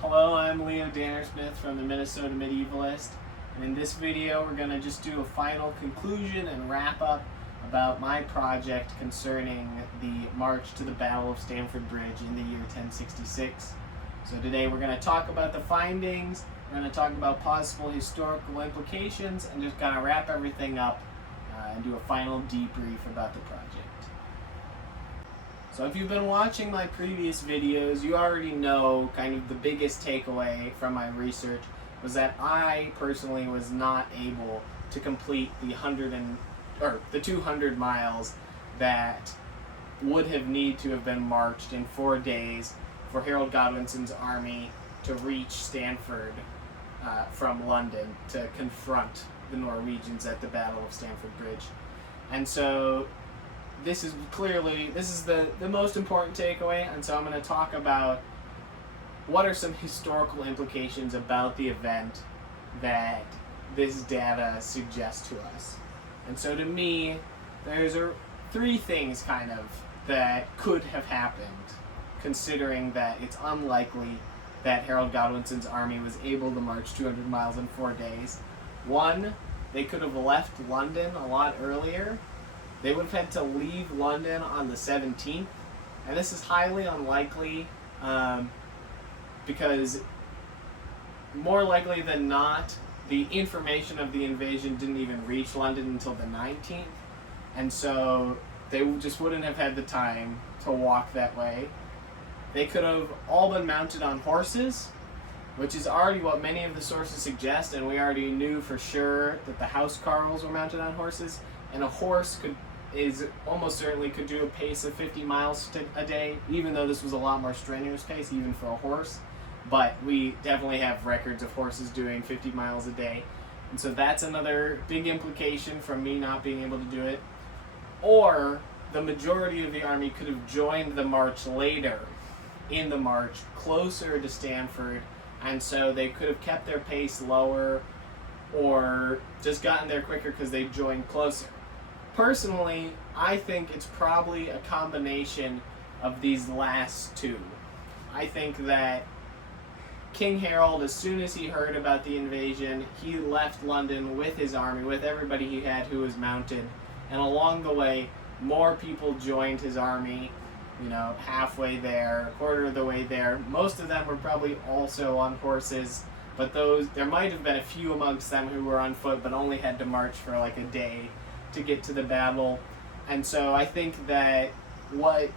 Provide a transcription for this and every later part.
Hello, I'm Leo Dannersmith from the Minnesota Medievalist, and in this video we're going to just do a final conclusion and wrap up about my project concerning the march to the Battle of Stamford Bridge in the year 1066. So today we're going to talk about the findings, we're going to talk about possible historical implications, and just kind of wrap everything up and do a final debrief about the project. So if you've been watching my previous videos, you already know kind of the biggest takeaway from my research was that I personally was not able to complete the 200 miles that would have need to have been marched in 4 days for Harold Godwinson's army to reach Stamford from London to confront the Norwegians at the Battle of Stamford Bridge. And so this is the most important takeaway, and so I'm going to talk about what are some historical implications about the event that this data suggests to us. And so to me, there's three things kind of that could have happened, considering that it's unlikely that Harold Godwinson's army was able to march 200 miles in 4 days. One, they could have left London a lot earlier. They would have had to leave London on the 17th, and this is highly unlikely because more likely than not, the information of the invasion didn't even reach London until the 19th, and so they just wouldn't have had the time to walk that way. They could have all been mounted on horses, which is already what many of the sources suggest, and we already knew for sure that the housecarls were mounted on horses, and a horse almost certainly could do a pace of 50 miles a day, even though this was a lot more strenuous pace, even for a horse. But we definitely have records of horses doing 50 miles a day. And so that's another big implication from me not being able to do it. Or the majority of the army could have joined the march later in the march, closer to Stamford, and so they could have kept their pace lower or just gotten there quicker because they joined closer. Personally, I think it's probably a combination of these last two. I think that King Harold, as soon as he heard about the invasion, he left London with his army, with everybody he had who was mounted, and along the way, more people joined his army, halfway there, a quarter of the way there. Most of them were probably also on horses, but there might have been a few amongst them who were on foot, but only had to march for like a day to get to the battle. And so I think that what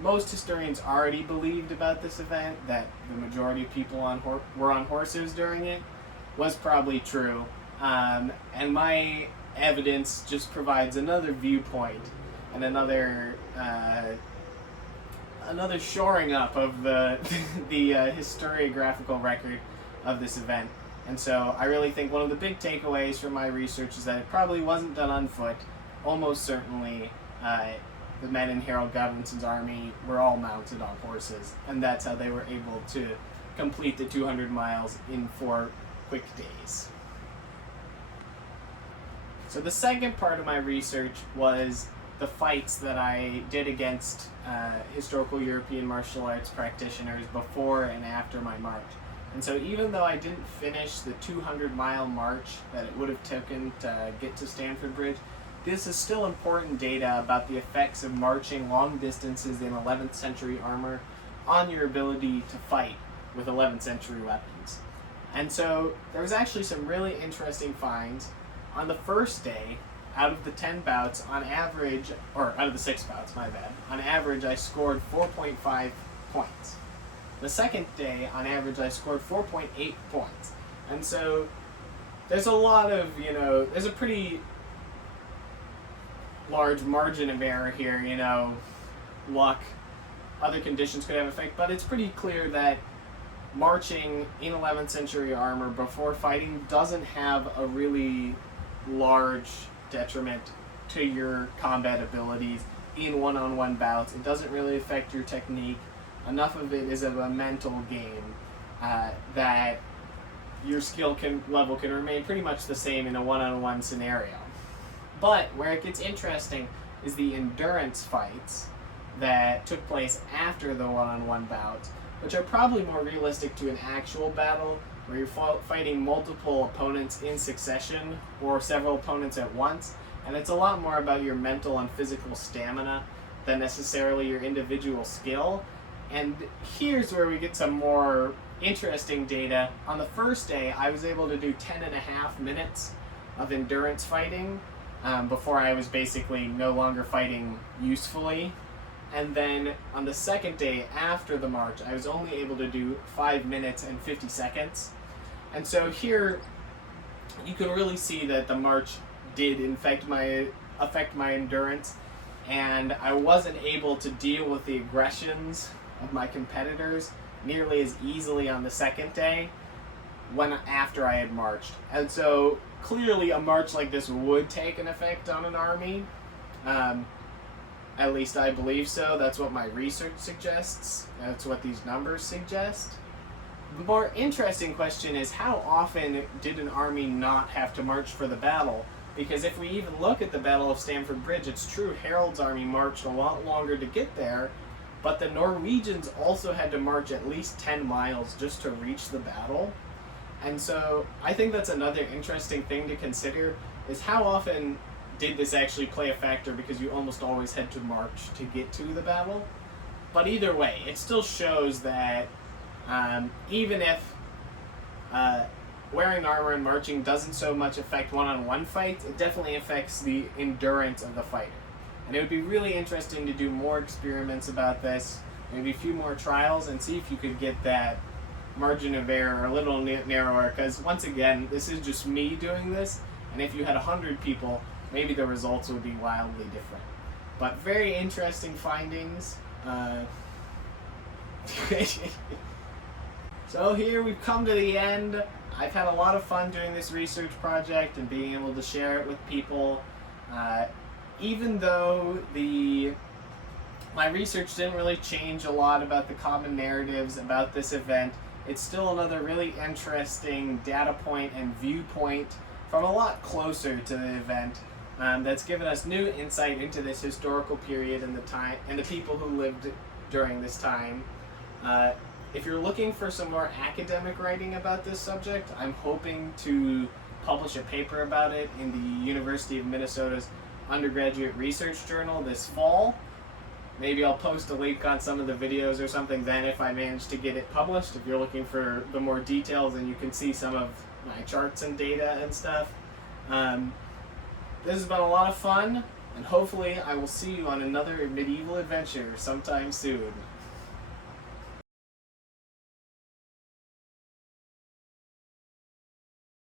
most historians already believed about this event, that the majority of people were on horses during it, was probably true. And my evidence just provides another viewpoint and another shoring up of the historiographical record of this event. And so I really think one of the big takeaways from my research is that it probably wasn't done on foot. Almost certainly the men in Harold Godwinson's army were all mounted on horses, and that's how they were able to complete the 200 miles in 4 quick days. So the second part of my research was the fights that I did against historical European martial arts practitioners before and after my march. And so even though I didn't finish the 200-mile march that it would have taken to get to Stamford Bridge, this is still important data about the effects of marching long distances in 11th century armor on your ability to fight with 11th century weapons. And so there was actually some really interesting finds. On the first day, out of the 10 bouts, on average, or out of the 6 bouts, my bad, on average I scored 4.5 points. The second day, on average, I scored 4.8 points. And so there's a lot of, there's a pretty large margin of error here, luck, other conditions could have effect, but it's pretty clear that marching in 11th century armor before fighting doesn't have a really large detriment to your combat abilities in one-on-one bouts. It doesn't really affect your technique. Enough of it is of a mental game that your skill level can remain pretty much the same in a one-on-one scenario. But where it gets interesting is the endurance fights that took place after the one-on-one bouts, which are probably more realistic to an actual battle where you're fighting multiple opponents in succession or several opponents at once, and it's a lot more about your mental and physical stamina than necessarily your individual skill. And here's where we get some more interesting data. On the first day, I was able to do 10.5 minutes of endurance fighting before I was basically no longer fighting usefully. And then on the second day after the march, I was only able to do 5 minutes and 50 seconds. And so here you can really see that the march did affect my endurance, and I wasn't able to deal with the aggressions of my competitors nearly as easily on the second day after I had marched. And so clearly a march like this would take an effect on an army. At least I believe so. That's what my research suggests. That's what these numbers suggest. The more interesting question is, how often did an army not have to march for the battle? Because if we even look at the Battle of Stamford Bridge, it's true Harold's army marched a lot longer to get there, but the Norwegians also had to march at least 10 miles just to reach the battle. And so I think that's another interesting thing to consider, is how often did this actually play a factor, because you almost always had to march to get to the battle. But either way, it still shows that even if wearing armor and marching doesn't so much affect one-on-one fights, it definitely affects the endurance of the fighter. And it would be really interesting to do more experiments about this, maybe a few more trials, and see if you could get that margin of error a little narrower, because once again, this is just me doing this, and if you had 100 people, maybe the results would be wildly different. But very interesting findings. So here we've come to the end. I've had a lot of fun doing this research project and being able to share it with people. Even though my research didn't really change a lot about the common narratives about this event, it's still another really interesting data point and viewpoint from a lot closer to the event that's given us new insight into this historical period and the time and the people who lived during this time. If you're looking for some more academic writing about this subject, I'm hoping to publish a paper about it in the University of Minnesota's undergraduate research journal this fall. Maybe I'll post a link on some of the videos or something then if I manage to get it published. If you're looking for the more details, and you can see some of my charts and data and stuff. This has been a lot of fun, and hopefully I will see you on another medieval adventure sometime soon.